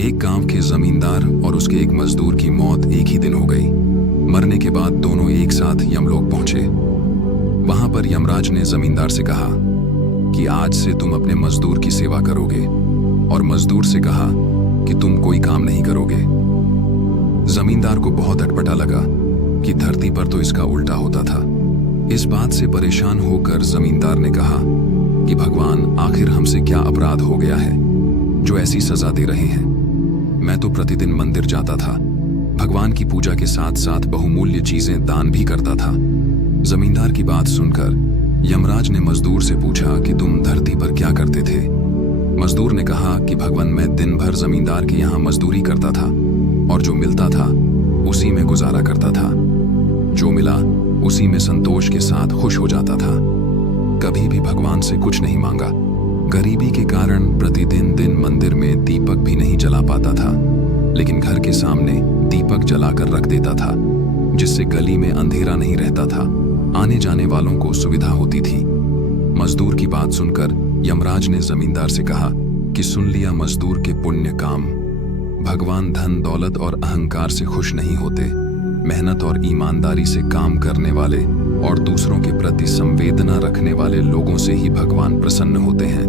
एक गांव के जमींदार और उसके एक मजदूर की मौत एक ही दिन हो गई। मरने के बाद दोनों एक साथ यमलोक पहुंचे। वहां पर यमराज ने जमींदार से कहा कि आज से तुम अपने मजदूर की सेवा करोगे, और मजदूर से कहा कि तुम कोई काम नहीं करोगे। जमींदार को बहुत अटपटा लगा कि धरती पर तो इसका उल्टा होता था। इस बात से परेशान होकर जमींदार ने कहा कि भगवान, आखिर हमसे क्या अपराध हो गया है जो ऐसी सजा दे रहे हैं। मैं तो प्रतिदिन मंदिर जाता था, भगवान की पूजा के साथ साथ बहुमूल्य चीजें दान भी करता था। जमींदार की बात सुनकर यमराज ने मजदूर से पूछा कि तुम धरती पर क्या करते थे। मजदूर ने कहा कि भगवान, मैं दिन भर जमींदार के यहाँ मजदूरी करता था और जो मिलता था उसी में गुजारा करता था। जो मिला उसी में संतोष के साथ खुश हो जाता था। कभी भी भगवान से कुछ नहीं मांगा। गरीबी के कारण प्रतिदिन दिन मंदिर में दीपक भी नहीं जला पाता था, लेकिन घर के सामने दीपक जलाकर रख देता था, जिससे गली में अंधेरा नहीं रहता था, आने जाने वालों को सुविधा होती थी। मजदूर की बात सुनकर यमराज ने जमींदार से कहा कि सुन लिया मजदूर के पुण्य काम। भगवान धन दौलत और अहंकार से खुश नहीं होते। मेहनत और ईमानदारी से काम करने वाले और दूसरों के प्रति संवेदना रखने वाले लोगों से ही भगवान प्रसन्न होते हैं।